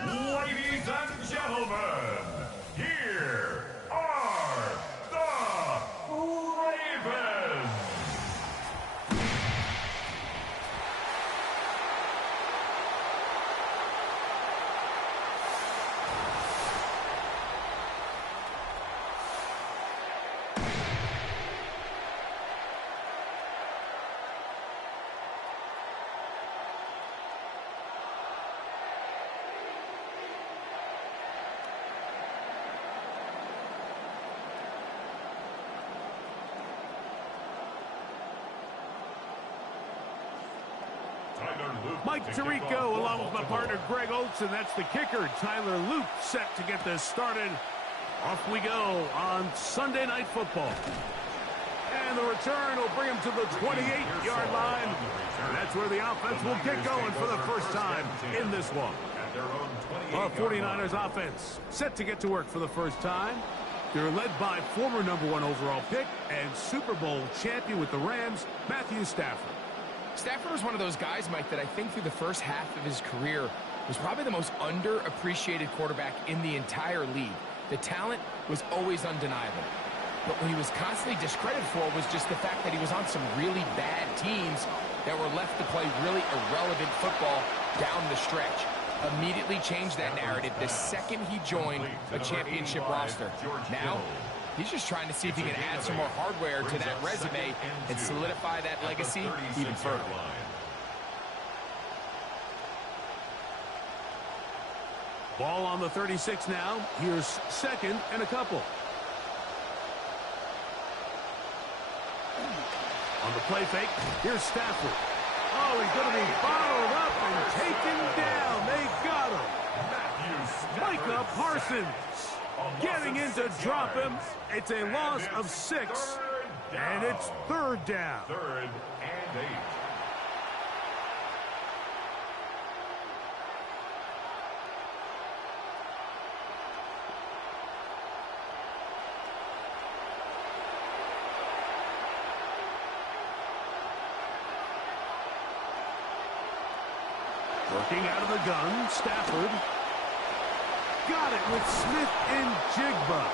Ladies and gentlemen, here are the Ravens. Mike Tirico along with my partner Greg Olson. That's the kicker, Tyler Luke, set to get this started. Off we go on Sunday Night Football. And the return will bring him to the 28-yard line. And that's where the offense will get going for the first time in this one. Our 49ers offense set to get to work for the first time. They're led by former #1 overall pick and Super Bowl champion with the Rams, Matthew Stafford. Stafford was one of those guys, Mike, that I think through the first half of his career was probably the most underappreciated quarterback in the entire league. The talent was always undeniable. But what he was constantly discredited for was just the fact that he was on some really bad teams that were left to play really irrelevant football down the stretch. Immediately changed that narrative the second he joined a championship roster. Now, he's just trying to see if he can add some more hardware to that resume and solidify that legacy even further. Ball on the 36 now. Here's second and a couple. On the play fake, here's Stafford. Oh, he's going to be followed up and taken down. They got him. Micah Parsons getting in to drop him. It's a loss of 6, and it's third down. 3rd and 8. Working out of the gun, Stafford. Got it with Smith and Jigba.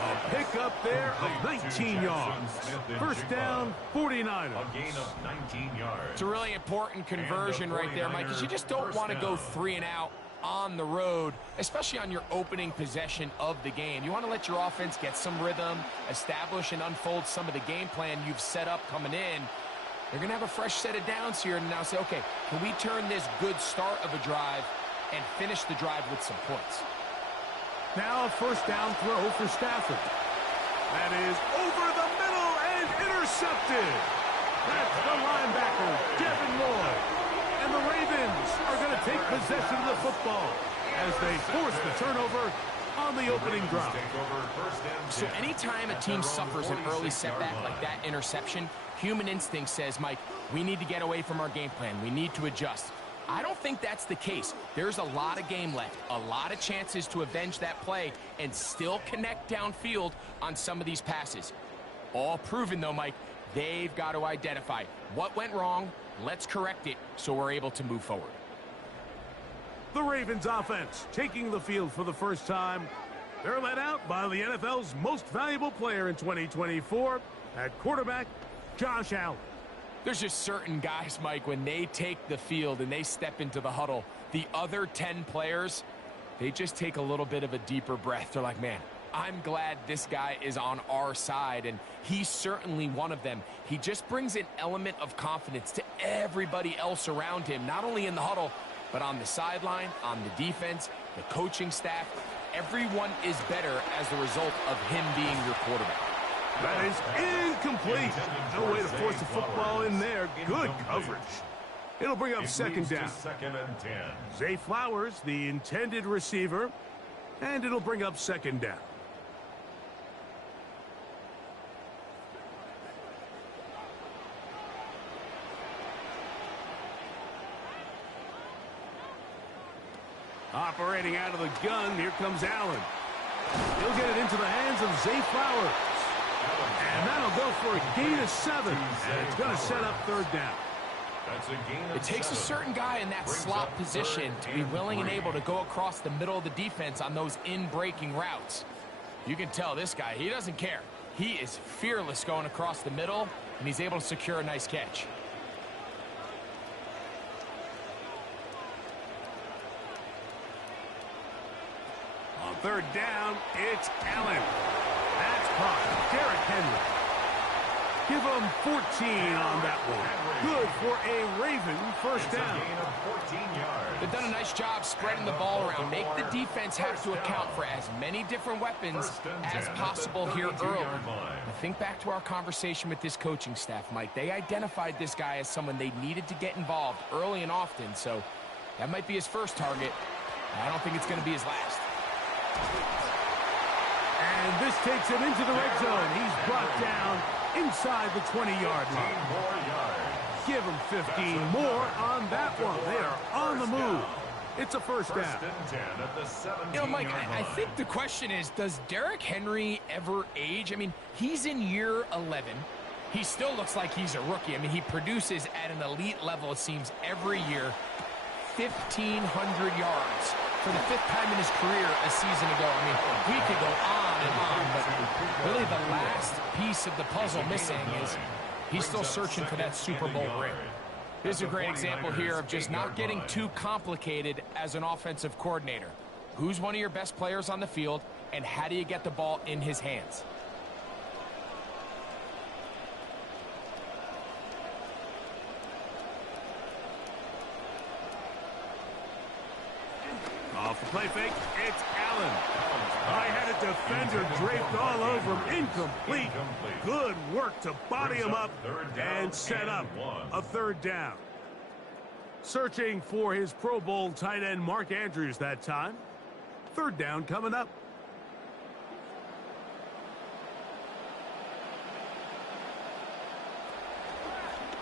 A pick up there of 19 yards. First down, 49ers. A gain of 19 yards. It's a really important conversion right there, Mike, because you just don't want to go 3 and out on the road, especially on your opening possession of the game. You want to let your offense get some rhythm, establish and unfold some of the game plan you've set up coming in. They're going to have a fresh set of downs here and now say, okay, can we turn this good start of a drive and finish the drive with some points? Now a first down throw for Stafford. That is over the middle and intercepted. That's the linebacker, Devin Lloyd. And the Ravens are going to take possession of the football as they force the turnover on the opening drive. So anytime a team suffers an early setback like that interception, human instinct says, Mike, we need to get away from our game plan. We need to adjust. I don't think that's the case. There's a lot of game left, a lot of chances to avenge that play and still connect downfield on some of these passes. All proven, though, Mike, they've got to identify what went wrong. Let's correct it so we're able to move forward. The Ravens offense taking the field for the first time. They're led out by the NFL's most valuable player in 2024 at quarterback, Josh Allen. There's just certain guys, Mike, when they take the field and they step into the huddle, the other 10 players, they just take a little bit of a deeper breath. They're like, man, I'm glad this guy is on our side, and he's certainly one of them. He just brings an element of confidence to everybody else around him, not only in the huddle, but on the sideline, on the defense, the coaching staff. Everyone is better as the result of him being your quarterback. That is incomplete. No way to force the football in there. Good coverage. It'll bring up second down. Second and 10. Zay Flowers, the intended receiver, and it'll bring up second down. Operating out of the gun, here comes Allen. He'll get it into the hands of Zay Flowers. And that'll go for a gain of 7. And it's going to set up third down. That's a gain of It takes 7. a certain guy in that slot position to be willing and able to go across the middle of the defense on those in-breaking routes. You can tell this guy, he doesn't care. He is fearless going across the middle, and he's able to secure a nice catch. On third down, it's Allen. That's caught. Derrick Henry. Give him 14 on that one. Good for a Raven first It's a down. gain of 14 yards. They've done a nice job spreading the ball around. Make the defense have to account for as many different weapons as possible here early. Now think back to our conversation with this coaching staff, Mike. They identified this guy as someone they needed to get involved early and often, so that might be his first target. I don't think it's going to be his last. And this takes him into the red zone. He's brought down inside the 20-yard 15 line. more yards. Give him 15 more on that one. They are on the move. It's a first down. First and 10 at the 17-yard You know, Mike, I line. think the question is, does Derrick Henry ever age? I mean, he's in year 11. He still looks like he's a rookie. I mean, he produces at an elite level, it seems, every year. 1,500 yards for the 5th time in his career a season ago. I mean, we could go on and on, but really the last piece of the puzzle missing is he's still searching for that Super Bowl ring. This is a great example here of just not getting too complicated as an offensive coordinator. Who's one of your best players on the field, and how do you get the ball in his hands? Off the play fake, it's Allen. I had a defender draped all over him. Incomplete. Good work to body him up and set up a third down. Searching for his Pro Bowl tight end Mark Andrews that time. Third down coming up.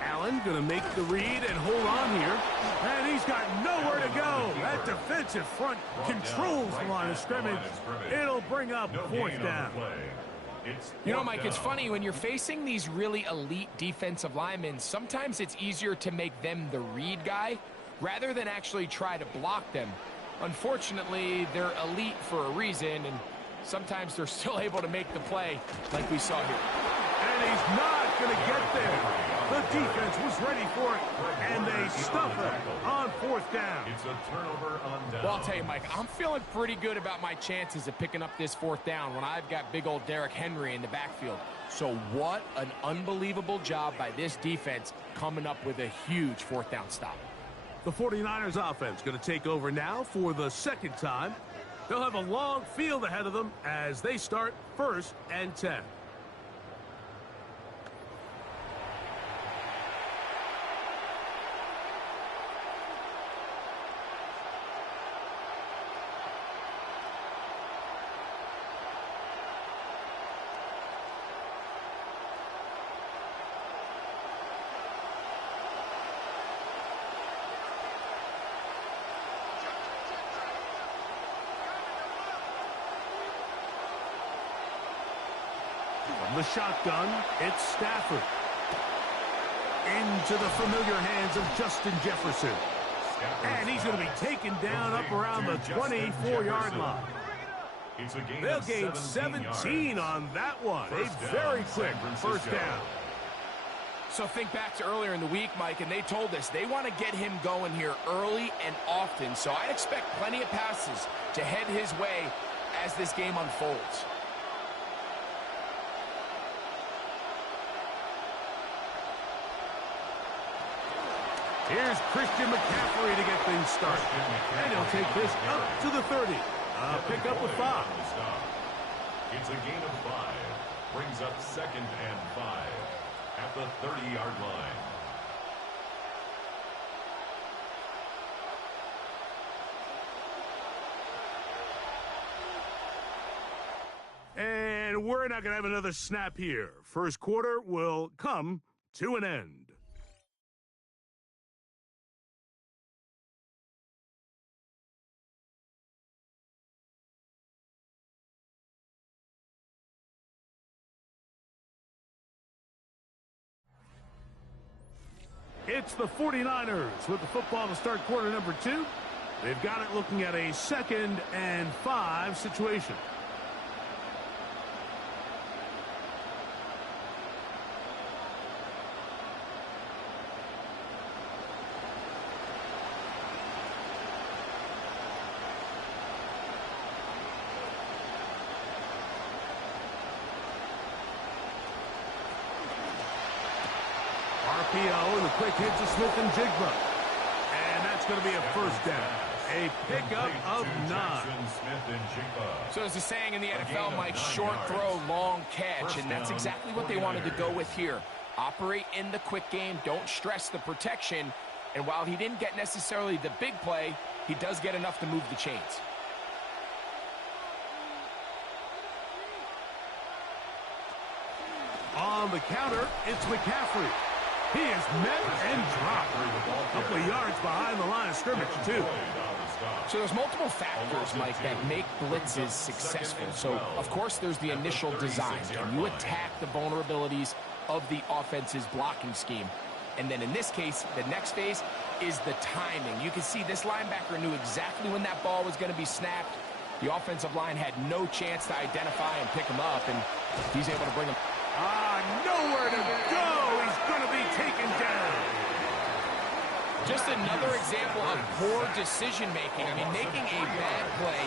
Allen going to make the read and hold on here. And he's got nowhere to go. That defensive front controls the line of scrimmage. It'll bring up fourth down. You know, Mike, it's funny, when you're facing these really elite defensive linemen, sometimes it's easier to make them the read guy rather than actually try to block them. Unfortunately, they're elite for a reason, and sometimes they're still able to make the play like we saw here. And he's not going to get there. The defense was ready for it, and they stuff it on fourth down. It's a turnover on down. Well, I'll tell you, Mike, I'm feeling pretty good about my chances of picking up this fourth down when I've got big old Derrick Henry in the backfield. So what an unbelievable job by this defense coming up with a huge fourth down stop. The 49ers offense going to take over now for the second time. They'll have a long field ahead of them as they start 1st and 10. From the shotgun, it's Stafford. Into the familiar hands of Justin Jefferson. And he's going to be taken down up around the 24-yard line. They'll gain 17 on that one. A very quick first down. So think back to earlier in the week, Mike, and they told us they want to get him going here early and often. So I'd expect plenty of passes to head his way as this game unfolds. Here's Christian McCaffrey to get things started. And he'll take this up to the 30. Pick up a 5. It's a gain of 5. Brings up 2nd and 5 at the 30-yard line. And we're not going to have another snap here. First quarter will come to an end. It's the 49ers with the football to start quarter number 2. They've got it looking at a 2nd and 5 situation. RPO and the quick hit to Smith and Jigba. And that's going to be a first down. A pickup of 9. So there's a saying in the NFL, Mike, short throw, long catch. And that's exactly what they wanted to go with here. Operate in the quick game. Don't stress the protection. And while he didn't get necessarily the big play, he does get enough to move the chains. On the counter, it's McCaffrey. He is met and dropped. A couple of yards behind the line of scrimmage, too. So there's multiple factors, Mike, that make blitzes successful. So, of course, there's the initial design. Can you attack the vulnerabilities of the offense's blocking scheme? And then in this case, the next phase is the timing. You can see this linebacker knew exactly when that ball was going to be snapped. The offensive line had no chance to identify and pick him up, and he's able to bring him. Nowhere to go. He's going to be taken down. Just another example of poor decision-making. I mean, making a bad play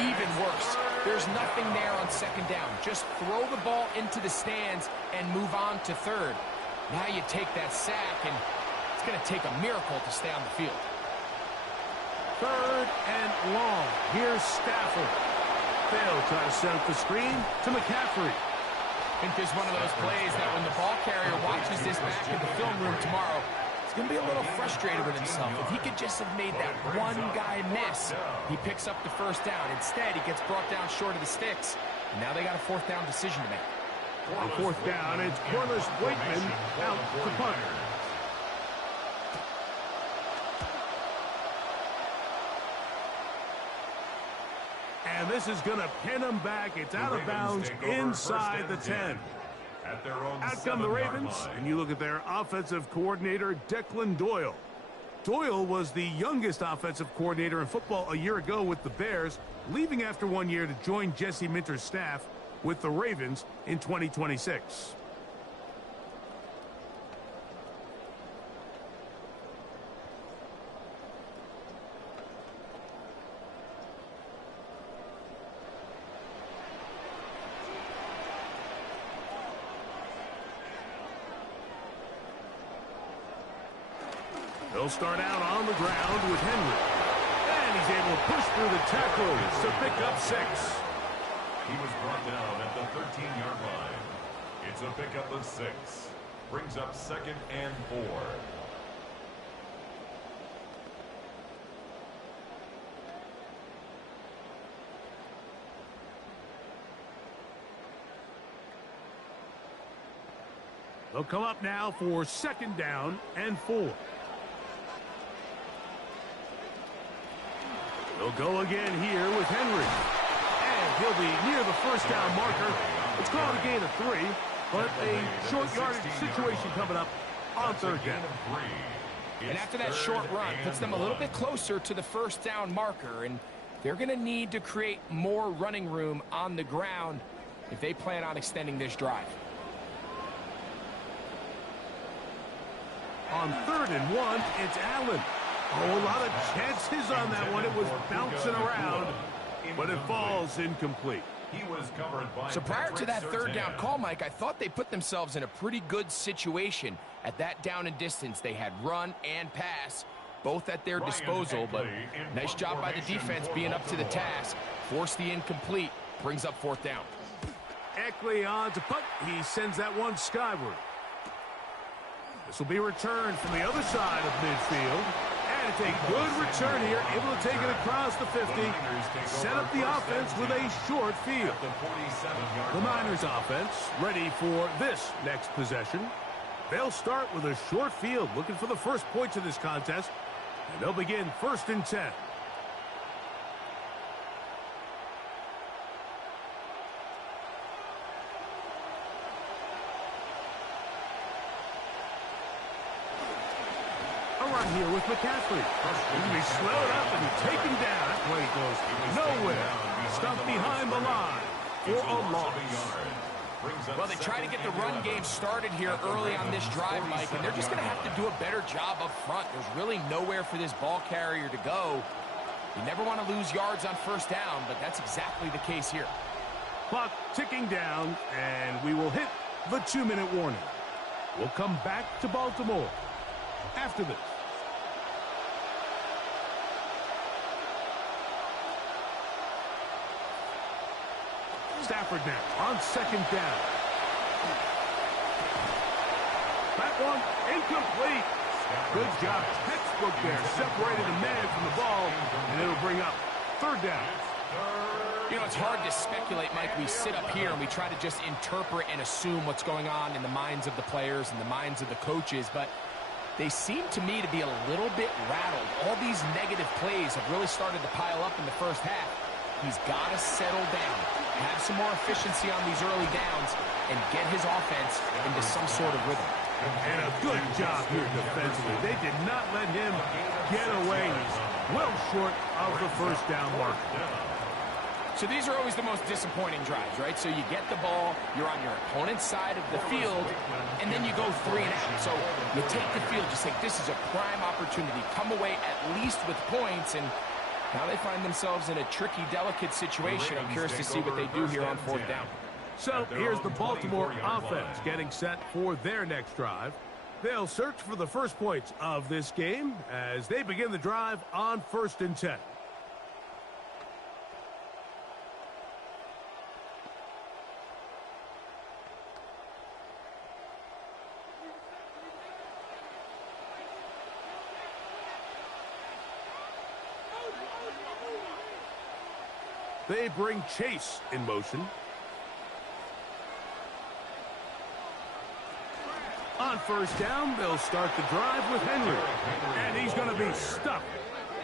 even worse. There's nothing there on 2nd down. Just throw the ball into the stands and move on to 3rd. Now you take that sack, and it's going to take a miracle to stay on the field. 3rd and long. Here's Stafford. They'll try to set up the screen to McCaffrey. I think there's one of those plays that when the ball carrier watches this back in the film room tomorrow, he's going to be a little frustrated with himself. If he could just have made that one guy miss, he picks up the first down. Instead, he gets brought down short of the sticks, and now they got a 4th down decision to make. On 4th down, it's Corliss Waitman out to punt. And this is going to pin them back. It's out of bounds inside the 10. Out come the Ravens, and you look at their offensive coordinator, Declan Doyle. Doyle was the youngest offensive coordinator in football a year ago with the Bears, leaving after 1 year to join Jesse Minter's staff with the Ravens in 2026. They'll start out on the ground with Henry. And he's able to push through the tackles to pick up 6. He was brought down at the 13-yard line. It's a pickup of 6. Brings up 2nd and 4. They'll come up now for 2nd down and 4. They'll go again here with Henry. And he'll be near the 1st down marker. It's called a gain of 3, but a short yardage situation coming up on 3rd down. And after that short run, puts them a little bit closer to the 1st down marker, and they're going to need to create more running room on the ground if they plan on extending this drive. On 3rd and 1, it's Allen. Oh, a lot of chances on that one. It was bouncing around, but it falls incomplete. He was covered by so prior to that 3rd down Surtain. call, Mike, I thought they put themselves in a pretty good situation at that down and distance. They had run and pass, both at their disposal, but nice job by the defense being up to the task. Forced the incomplete, brings up 4th down. Eckley on to punt. He sends that one skyward. This will be returned from the other side of midfield. And it's a good return here, able to take it across the 50. Set up the offense with a short field. The Niners offense ready for this next possession. They'll start with a short field, looking for the first points of this contest. And they'll begin 1st and 10. Here with McCaffrey. He's going to be slowed up and taken down. That play goes nowhere. Stuck behind the line for a loss. Well, they try to get the run game started here early on this drive, Mike, and they're just going to have to do a better job up front. There's really nowhere for this ball carrier to go. You never want to lose yards on 1st down, but that's exactly the case here. Clock ticking down, and we will hit the 2-minute warning. We'll come back to Baltimore after this. Stafford now on 2nd down. That one incomplete. Good job. Textbook there. Separated the man from the ball, and it'll bring up 3rd down. You know, it's hard to speculate, Mike. We sit up here and we try to just interpret and assume what's going on in the minds of the players and the minds of the coaches, but they seem to me to be a little bit rattled. All these negative plays have really started to pile up in the 1st half. He's got to settle down, have some more efficiency on these early downs, and get his offense into some sort of rhythm. And a good job here defensively. They did not let him get away. He's well short of the 1st down mark. So these are always the most disappointing drives, right? So you get the ball, you're on your opponent's side of the field, and then you go 3 and out. So you take the field, you say, this is a prime opportunity. Come away at least with points, and now they find themselves in a tricky, delicate situation. I'm curious to see what they do here on 4th down. So here's the Baltimore offense getting set for their next drive. They'll search for the first points of this game as they begin the drive on 1st and 10. They bring Chase in motion. On 1st down, they'll start the drive with Henry. And he's going to be stuck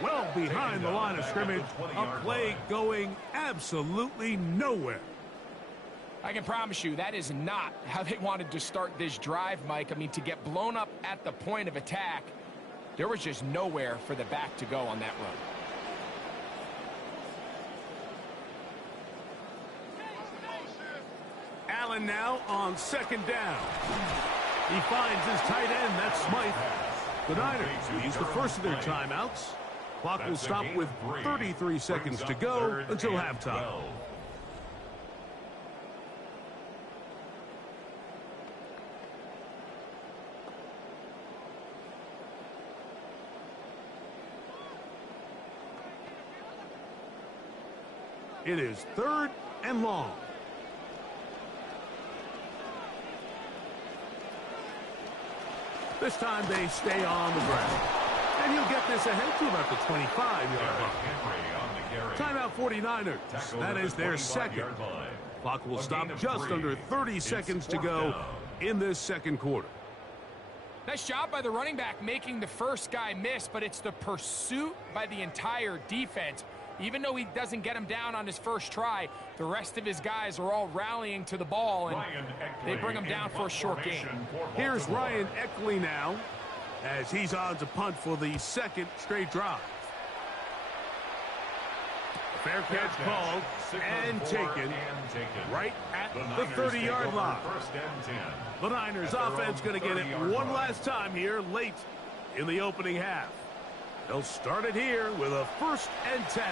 well behind the line of scrimmage. A play going absolutely nowhere. I can promise you that is not how they wanted to start this drive, Mike. I mean, to get blown up at the point of attack, there was just nowhere for the back to go on that run. Allen now on 2nd down. He finds his tight end, that's Smythe. The Niners will use the first of their timeouts. Clock will stop with 33 seconds to go until halftime. It is 3rd and long. This time they stay on the ground. And he'll get this ahead to about the 25-yard line. Timeout 49ers. That is their second. Clock will stop just under 30 seconds to go in this second quarter. Nice job by the running back making the first guy miss, but it's the pursuit by the entire defense. Even though he doesn't get him down on his first try, the rest of his guys are all rallying to the ball, and they bring him down for a short gain. Here's Ryan Eckley now, as he's on to punt for the second straight drive. Fair catch called and taken right at the 30-yard line. The Niners offense going to get it one last time here late in the opening half. They'll start it here with a 1st and 10.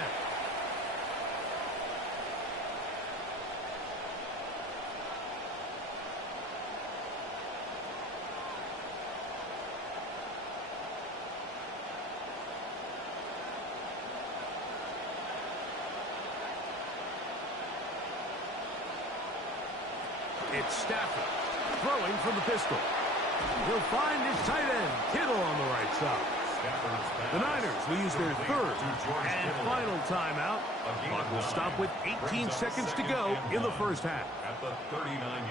It's Stafford throwing from the pistol. He'll find his tight end, Kittle, on the right side. The Niners will use their 3rd and final timeout. Clock will stop with 18 seconds to go in the first half.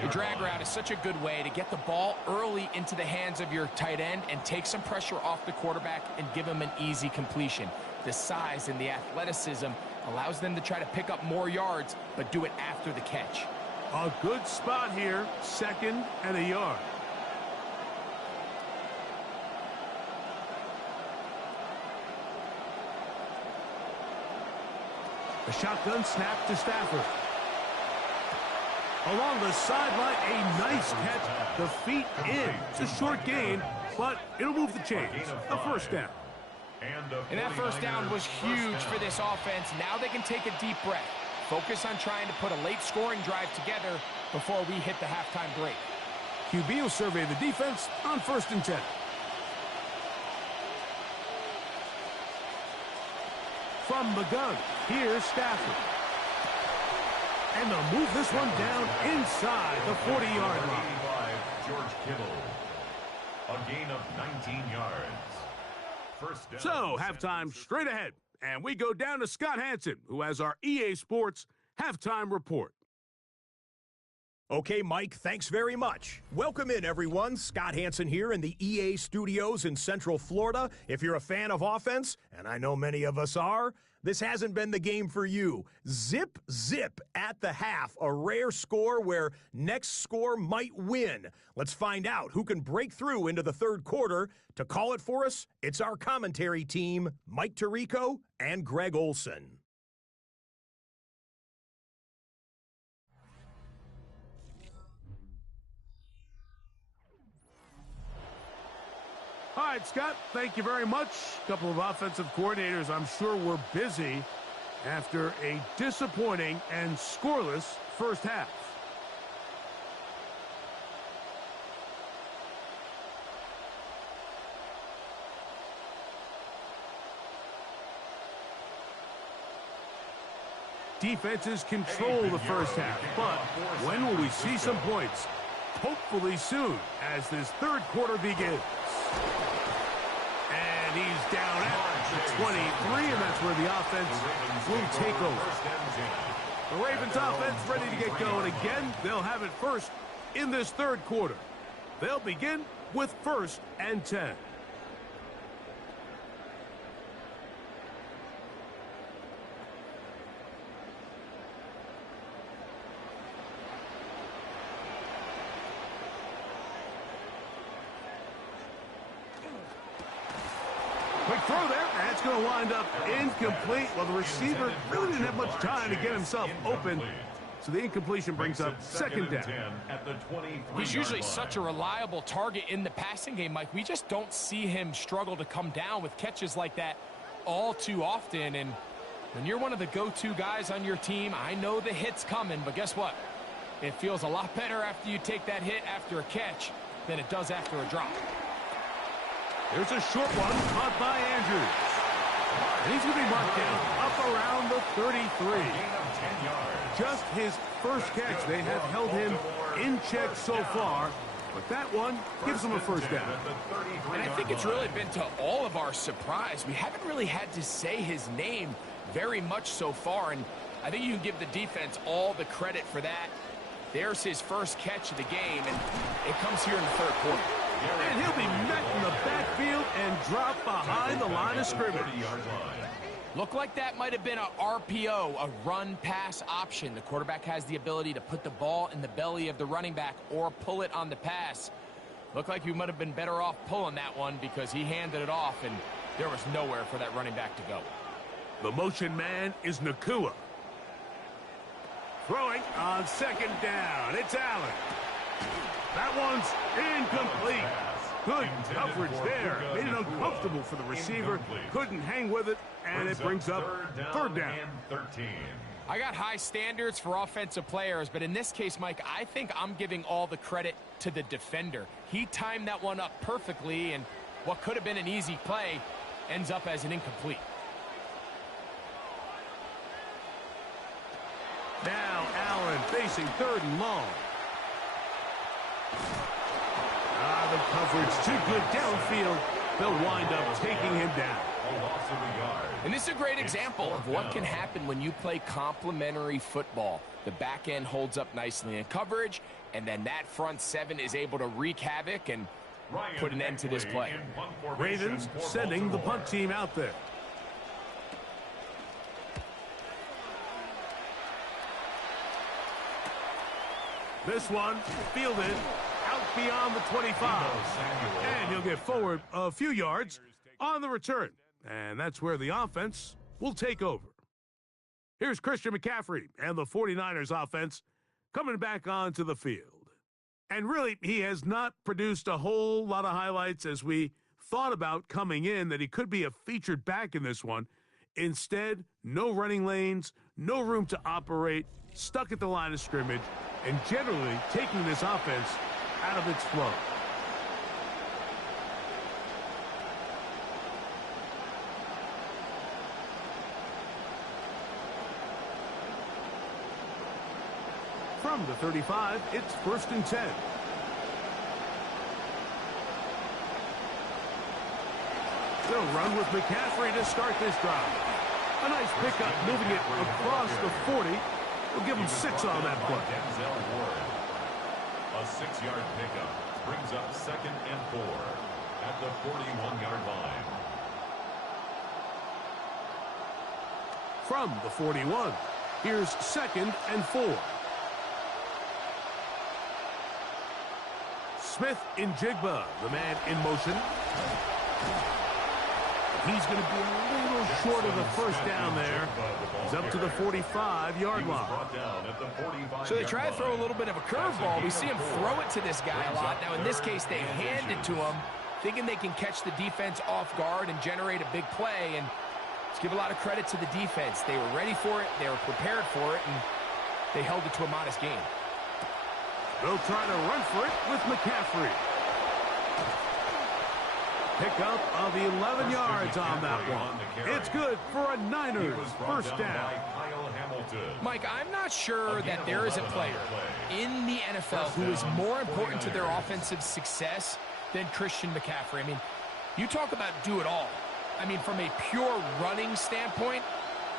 The drag route is such a good way to get the ball early into the hands of your tight end and take some pressure off the quarterback and give him an easy completion. The size and the athleticism allows them to try to pick up more yards, but do it after the catch. A good spot here, 2nd and a yard. A shotgun snap to Stafford. Along the sideline, a nice catch. The feet in. It's a short gain, but it'll move the chains. A 1st down. And that 1st down was huge for this offense. Now they can take a deep breath. Focus on trying to put a late scoring drive together before we hit the halftime break. QB will survey the defense on 1st and 10. From the gun, here's Stafford. And they'll move this one down inside the 40-yard line. George Kittle. A gain of 19 yards. First down. So, halftime straight ahead. And we go down to Scott Hanson, who has our EA Sports halftime report. Okay, Mike, thanks very much. Welcome in, everyone. Scott Hanson here in the EA studios in Central Florida. If you're a fan of offense, and I know many of us are, this hasn't been the game for you. Zip, zip at the half, a rare score where next score might win. Let's find out who can break through into the 3rd quarter. To call it for us, it's our commentary team, Mike Tirico and Greg Olson. All right, Scott, thank you very much. A couple of offensive coordinators, I'm sure, were busy after a disappointing and scoreless first half. Defenses control the first half, but when will we see some points? Hopefully soon, as this 3rd quarter begins. And he's down at the 23, and that's where the offense will take over. The Ravens offense ready to get going again. They'll have it first in this 3rd quarter. They'll begin with 1st and 10. Quick throw there. That's going to wind up incomplete. Well, the receiver really didn't have much time to get himself open. So the incompletion brings up 2nd down. He's usually such a reliable target in the passing game, Mike. We just don't see him struggle to come down with catches like that all too often. And when you're one of the go-to guys on your team, I know the hit's coming, but guess what? It feels a lot better after you take that hit after a catch than it does after a drop. There's a short one caught by Andrews. And he's going to be marked down up around the 33. Gain of 10 yards. Just his first catch. They have held him in check so far, but that one gives him a first down. And I think it's really been to all of our surprise. We haven't really had to say his name very much so far, and I think you can give the defense all the credit for that. There's his first catch of the game, and it comes here in the third quarter. And he'll be met in the backfield and dropped behind the line of scrimmage. Looked like that might have been a RPO, a run-pass option. The quarterback has the ability to put the ball in the belly of the running back or pull it on the pass. Looked like he might have been better off pulling that one because he handed it off, and there was nowhere for that running back to go. The motion man is Nacua. Throwing on second down. It's Allen. That one's incomplete. Good coverage there. Made it uncomfortable for the receiver. Couldn't hang with it, and it brings up third down. 13. I got high standards for offensive players, but in this case, Mike, I think I'm giving all the credit to the defender. He timed that one up perfectly, and what could have been an easy play ends up as an incomplete. Now Allen facing third and long. The coverage too good downfield. They'll wind up taking him down. A loss of a yard. And this is a great example of what can happen when you play complementary football. The back end holds up nicely in coverage, and then that front seven is able to wreak havoc and put an end to this play. Ravens sending the punt team out there. This one fielded out beyond the 25. And he'll get forward a few yards on the return. And that's where the offense will take over. Here's Christian McCaffrey and the 49ers offense coming back onto the field. And really, he has not produced a whole lot of highlights as we thought about coming in that he could be a featured back in this one. Instead, no running lanes, no room to operate, stuck at the line of scrimmage, and generally taking this offense out of its flow. From the 35, it's 1st and 10. They'll run with McCaffrey to start this drive. A nice pickup, moving it across the 40. We'll give him 6 on that play. Denzel Ward. A 6-yard pickup brings up 2nd and 4 at the 41-yard line. From the 41, here's 2nd and 4. Smith-Njigba, the man in motion. He's going to be a little short of the first down there. He's up to the 45-yard line. So they try to throw a little bit of a curveball. We see him throw it to this guy a lot. Now, in this case, they hand it to him, thinking they can catch the defense off guard and generate a big play. And let's give a lot of credit to the defense. They were ready for it, they were prepared for it, and they held it to a modest gain. They'll try to run for it with McCaffrey. Pickup of 11 yards on that one. It's good for a Niners first down. Mike, I'm not sure that there is a player in the NFL who is more important to their offensive success than Christian McCaffrey. I mean, you talk about do it all. I mean, from a pure running standpoint,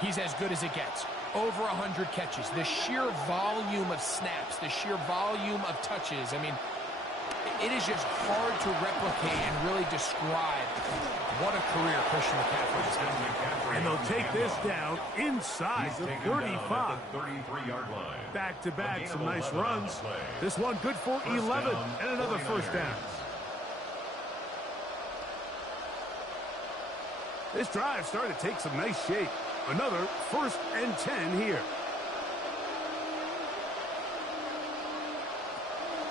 he's as good as it gets. Over 100 catches, the sheer volume of snaps, the sheer volume of touches. I mean, it is just hard to replicate and really describe what a career Christian McCaffrey has had. And they'll take this down inside the 35. Back-to-back, some nice runs. This one good for 11 and another first down. This drive started to take some nice shape. Another 1st and 10 here.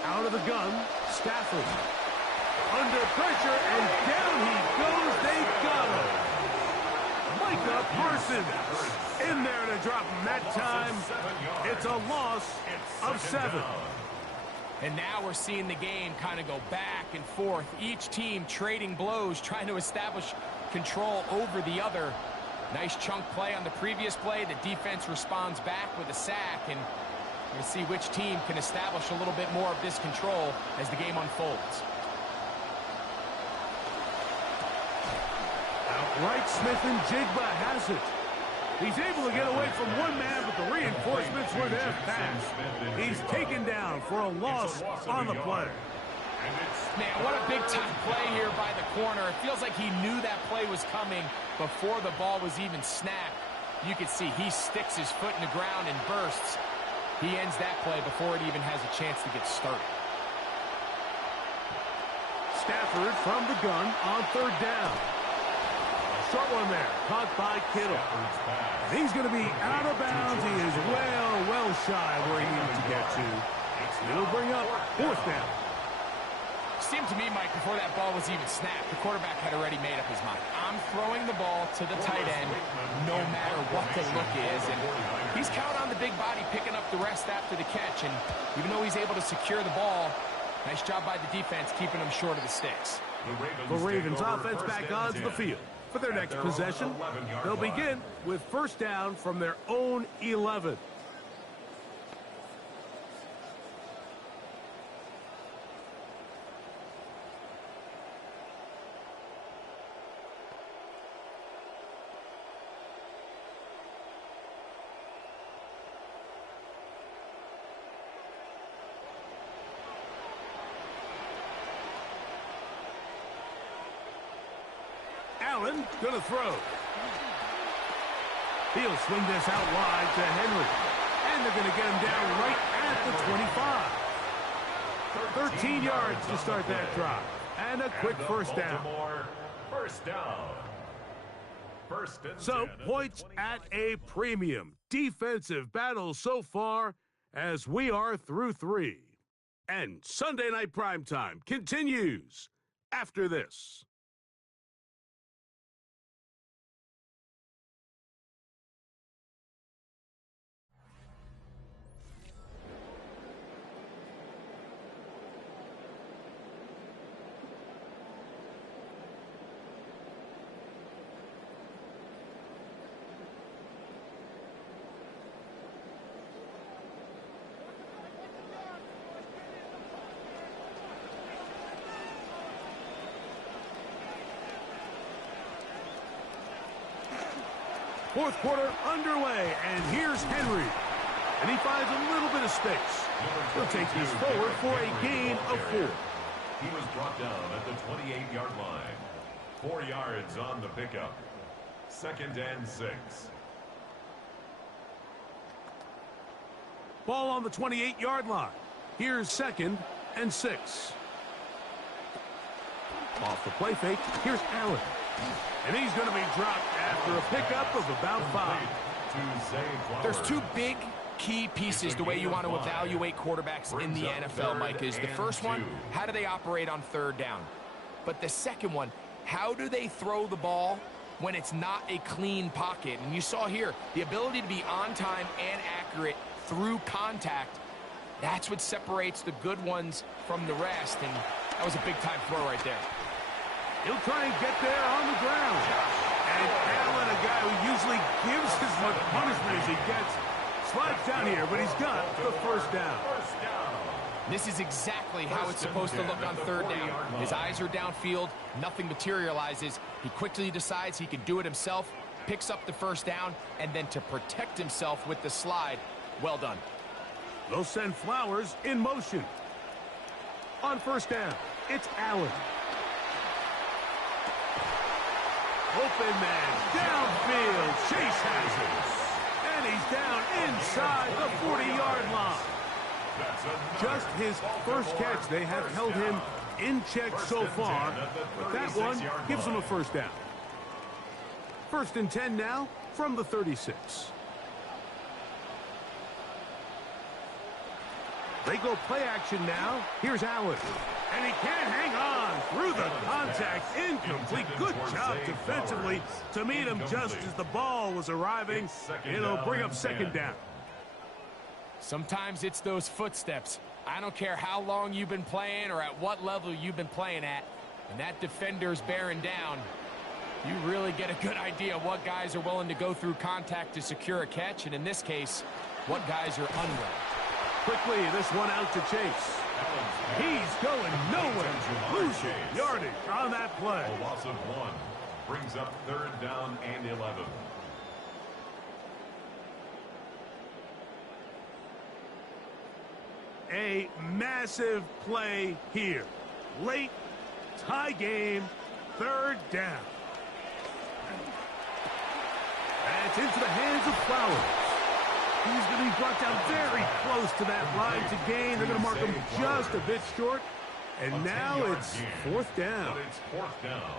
Out of the gun, Stafford. Under pressure, and down he goes. They got him. Micah Parsons in there to drop him that time. It's a loss of 7. And now we're seeing the game kind of go back and forth. Each team trading blows, trying to establish control over the other. Nice chunk play on the previous play. The defense responds back with a sack, and we'll see which team can establish a little bit more of this control as the game unfolds. Outright Smith-Njigba has it. He's able to get away from one man, but the reinforcements were there fast. He's taken down for a loss on the play. Man, what a big-time play here by the corner. It feels like he knew that play was coming before the ball was even snapped. You can see he sticks his foot in the ground and bursts. He ends that play before it even has a chance to get started. Stafford from the gun on third down. Short one there, caught by Kittle. And he's going to be out of bounds. He is well shy of where he needs to get to. It'll bring up fourth down. Seemed to me, Mike, before that ball was even snapped, the quarterback had already made up his mind. I'm throwing the ball to the tight end no matter what the look is. And he's counting on the big body picking up the rest after the catch. And even though he's able to secure the ball, nice job by the defense keeping him short of the sticks. The Ravens offense back onto the field. For their next possession, they'll begin with first down from their own 11. Allen gonna throw. He'll swing this out wide to Henry. And they're gonna get him down right at the 25. 13 yards to start that drive. And a quick first down. First down. So, points at a premium. Defensive battle so far as we are through 3. And Sunday Night Primetime continues after this. Fourth quarter underway, and here's Henry. And he finds a little bit of space. He'll take this forward for a gain of 4. He was brought down at the 28-yard line. 4 yards on the pickup. 2nd and 6. Ball on the 28-yard line. Here's 2nd and 6. Off the play fake, here's Allen. And he's going to be dropped after a pickup of about 5. There's 2 big key pieces the way you want to evaluate quarterbacks in the NFL, Mike, is the first one, how do they operate on third down? But the second one, how do they throw the ball when it's not a clean pocket? And you saw here, the ability to be on time and accurate through contact, that's what separates the good ones from the rest. And that was a big-time throw right there. He'll try and get there on the ground. And Allen, a guy who usually gives as much punishment as he gets, slides down here, but he's got the first down. This is exactly how it's supposed to look on third down. His eyes are downfield, nothing materializes. He quickly decides he can do it himself, picks up the first down, and then to protect himself with the slide, well done. They'll send Flowers in motion. On first down, it's Allen. Open man, downfield, Chase has it. And he's down inside the 40-yard line. Just his first catch. They have held him in check so far, but that one gives him a first down. 1st and 10 now from the 36. They go play action now. Here's Allen. And he can't hang on through the contact. Incomplete. Good job defensively to meet him just as the ball was arriving. It'll bring up 2nd down. Sometimes it's those footsteps. I don't care how long you've been playing or at what level you've been playing at. And that defender's bearing down. You really get a good idea of what guys are willing to go through contact to secure a catch, and in this case, what guys are unwilling. Quickly, this one out to Chase. He's going nowhere. Losing yardage on that play. A loss of 1 brings up 3rd down and 11. A massive play here. Late, tie game, 3rd down. And it's into the hands of Flowers. He's going to be brought down very close to that line to gain. They're going to mark him just a bit short. And now it's 4th down. But it's 4th down.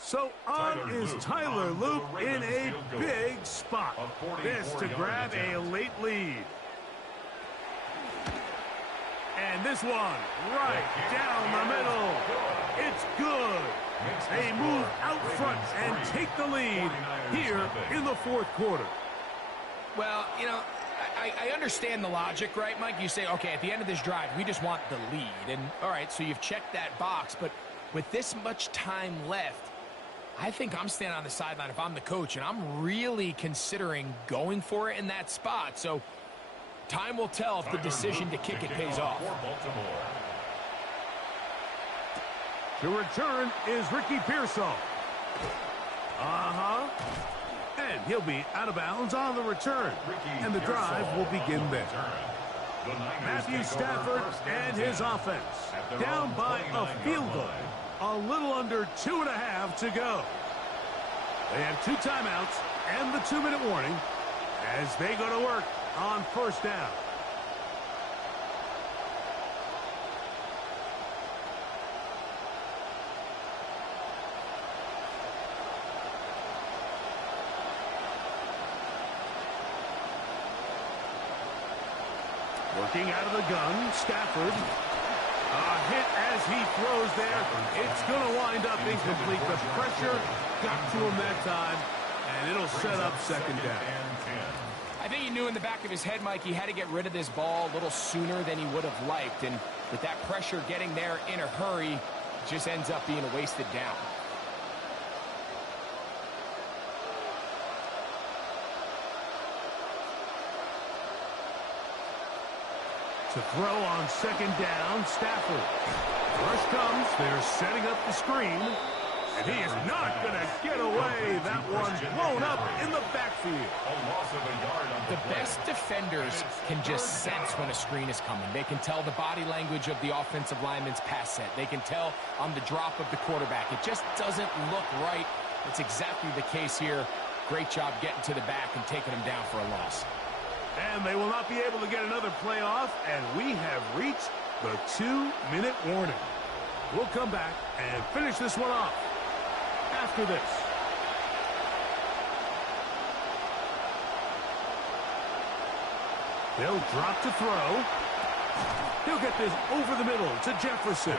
So on is Tyler Loop in a big spot. This to grab a late lead. And this one right down the middle. It's good. They move out front and take the lead here in the 4th quarter. Well, you know, I understand the logic, right, Mike? You say, okay, at the end of this drive, we just want the lead. And, all right, so you've checked that box. But with this much time left, I think I'm standing on the sideline if I'm the coach, and I'm really considering going for it in that spot. So time will tell if the decision to kick it pays off. The return is Ricky Pearsall. And he'll be out of bounds on the return. And the drive will begin there. Matthew Stafford and his offense down by a field goal. A little under 2.5 to go. They have 2 timeouts and the 2-minute warning as they go to work on 1st down. Working out of the gun, Stafford. A hit as he throws there. It's going to wind up incomplete. The pressure got to him that time, and it'll set up 2nd down. I think he knew in the back of his head, Mike, he had to get rid of this ball a little sooner than he would have liked. And with that pressure getting there in a hurry, it just ends up being a wasted down. To throw on 2nd down, Stafford. Rush comes. They're setting up the screen. And he is not going to get away. That one blown up in the backfield. The best defenders can just sense when a screen is coming. They can tell the body language of the offensive lineman's pass set. They can tell on the drop of the quarterback. It just doesn't look right. It's exactly the case here. Great job getting to the back and taking him down for a loss. And they will not be able to get another play off, and we have reached the 2-minute warning. We'll come back and finish this one off after this. They'll drop to throw. He'll get this over the middle to Jefferson.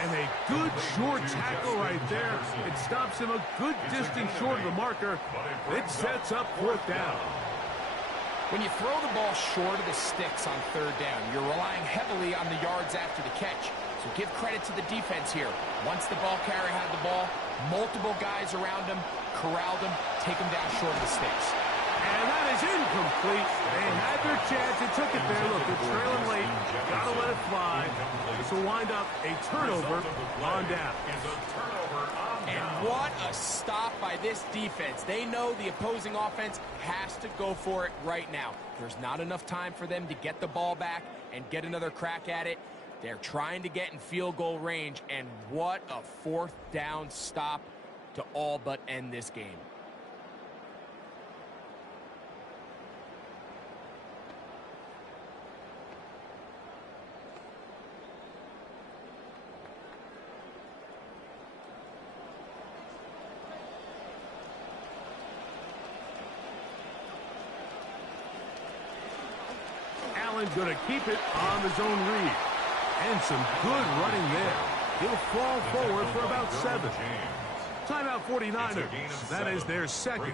And a good short tackle right there. It stops him a good distance short of the marker. It sets up 4th down. When you throw the ball short of the sticks on 3rd down, you're relying heavily on the yards after the catch. So give credit to the defense here. Once the ball carrier had the ball, multiple guys around him, corralled him, take him down short of the sticks. And that is incomplete. They had their chance. They took it there. Look, they're trailing late. Got to let it fly. This will wind up a turnover on down. And what a stop by this defense. They know the opposing offense has to go for it right now. There's not enough time for them to get the ball back and get another crack at it. They're trying to get in field goal range, and what a 4th down stop to all but end this game. Allen going to keep it on the zone read. And some good running there. He'll fall forward for about 7. Timeout 49ers. That is their second.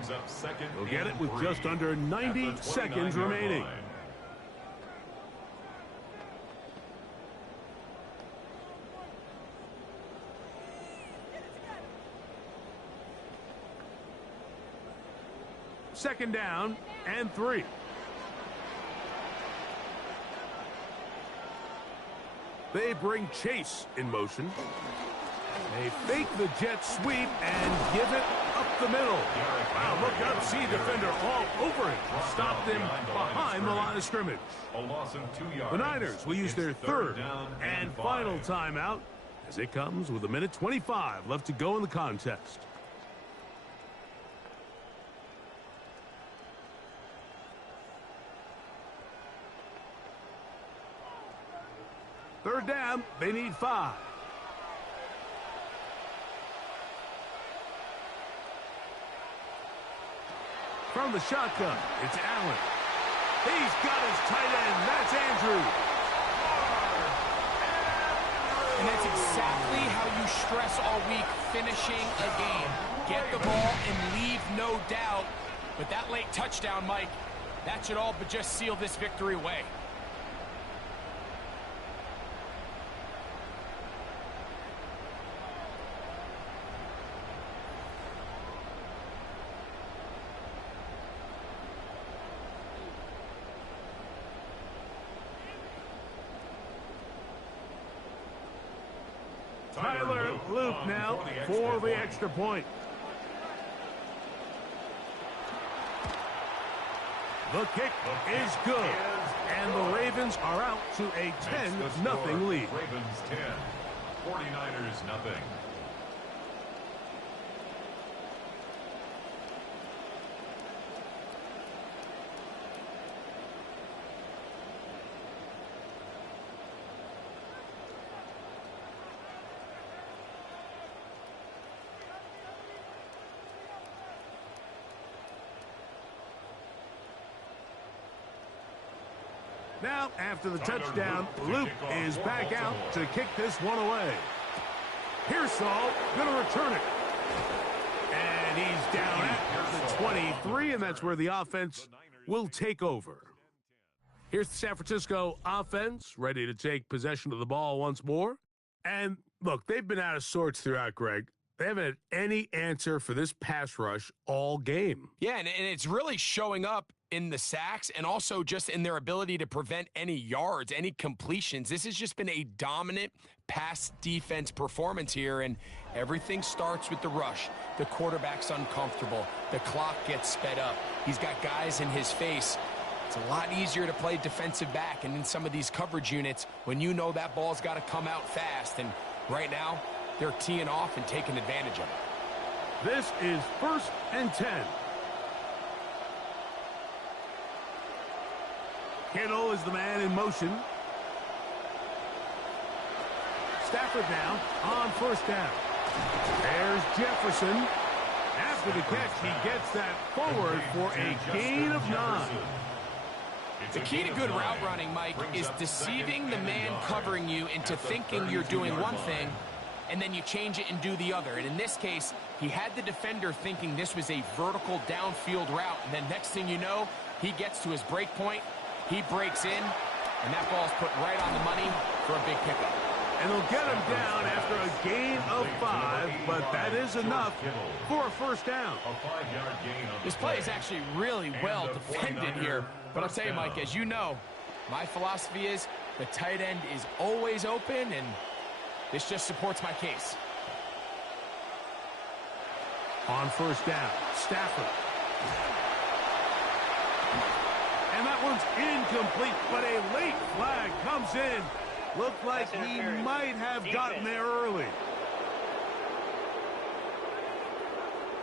They'll get it with just under 90 seconds remaining. Second down and 3. They bring Chase in motion. They fake the jet sweep and give it up the middle. Wow, look out, see defender all over it. Stop them behind the line of scrimmage. The Niners will use their third and final timeout as it comes with 1:25 left to go in the contest. Third down, they need 5. From the shotgun, it's Allen. He's got his tight end. That's Andrews. And that's exactly how you stress all week finishing a game. Get the ball and leave no doubt. But that late touchdown, Mike, that should all but just seal this victory away. Tyler Loop now for the extra point. The kick is good, and the Ravens are out to a 10-0 lead. Ravens 10, 49ers nothing. Now, after the touchdown, Luke is back out to kick this one away. Pearsall going to return it. And he's down at the 23, and that's where the offense will take over. Here's the San Francisco offense, ready to take possession of the ball once more. And, look, they've been out of sorts throughout, Greg. They haven't had any answer for this pass rush all game. Yeah, and it's really showing up in the sacks and also just in their ability to prevent any yards, any completions. This has just been a dominant pass defense performance here, and everything starts with the rush. The quarterback's uncomfortable. The clock gets sped up. He's got guys in his face. It's a lot easier to play defensive back and in some of these coverage units when you know that ball's got to come out fast, and right now they're teeing off and taking advantage of it. This is 1st and 10. Kittle is the man in motion. Stafford now on 1st down. There's Jefferson. After the catch, he gets that forward for a gain of 9. The key to good route running, Mike, is deceiving the man covering you into thinking you're doing one thing, and then you change it and do the other. And in this case, he had the defender thinking this was a vertical downfield route, and then next thing you know, he gets to his break point. He breaks in, and that ball's put right on the money for a big pickup. And they'll get him down after a gain of 5, but that is enough for a 1st down. This play is actually really well defended here. But I'll tell you, Mike, as you know, my philosophy is the tight end is always open, and this just supports my case. On 1st down, Stafford. And that one's incomplete, but a late flag comes in. Looked like he might have gotten there early.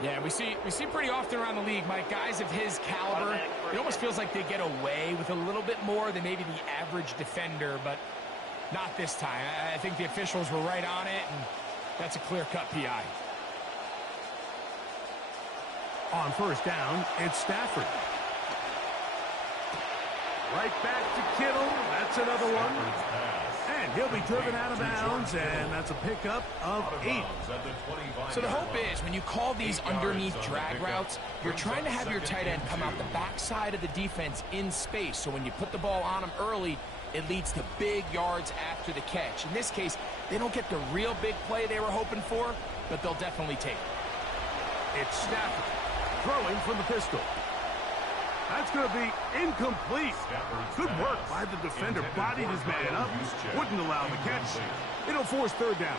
Yeah, we see pretty often around the league, Mike, guys of his caliber, it almost feels like they get away with a little bit more than maybe the average defender, but not this time. I think the officials were right on it, and that's a clear-cut PI. On 1st down, it's Stafford. Right back to Kittle. That's another one. And he'll be driven out of bounds, and that's a pickup of 8. So the hope is when you call these underneath drag routes, you're trying to have your tight end come out the backside of the defense in space. So when you put the ball on him early, it leads to big yards after the catch. In this case, they don't get the real big play they were hoping for, but they'll definitely take it. It's Stafford throwing from the pistol. That's going to be incomplete. Good work by the defender. Bodied his man up. Wouldn't allow the catch. It'll force third down.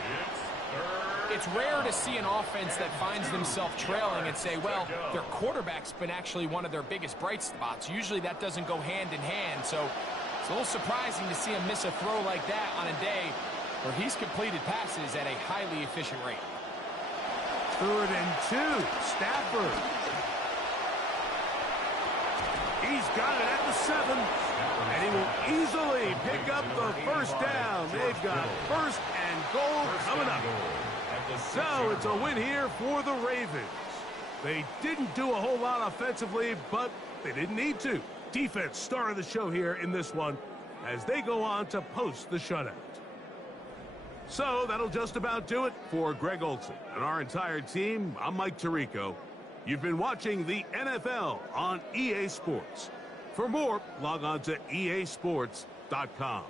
It's rare to see an offense that finds themselves trailing and say, well, their quarterback's been actually one of their biggest bright spots. Usually that doesn't go hand in hand, so it's a little surprising to see him miss a throw like that on a day where he's completed passes at a highly efficient rate. 3rd and 2. Stafford. He's got it at the 7. And he will easily pick up the first down. They've got 1st and goal coming up. So it's a win here for the Ravens. They didn't do a whole lot offensively, but they didn't need to. Defense started the show here in this one as they go on to post the shutout. So that'll just about do it for Greg Olsen and our entire team. I'm Mike Tirico. You've been watching the NFL on EA Sports. For more, log on to easports.com.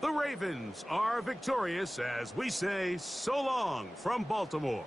The Ravens are victorious as we say so long from Baltimore.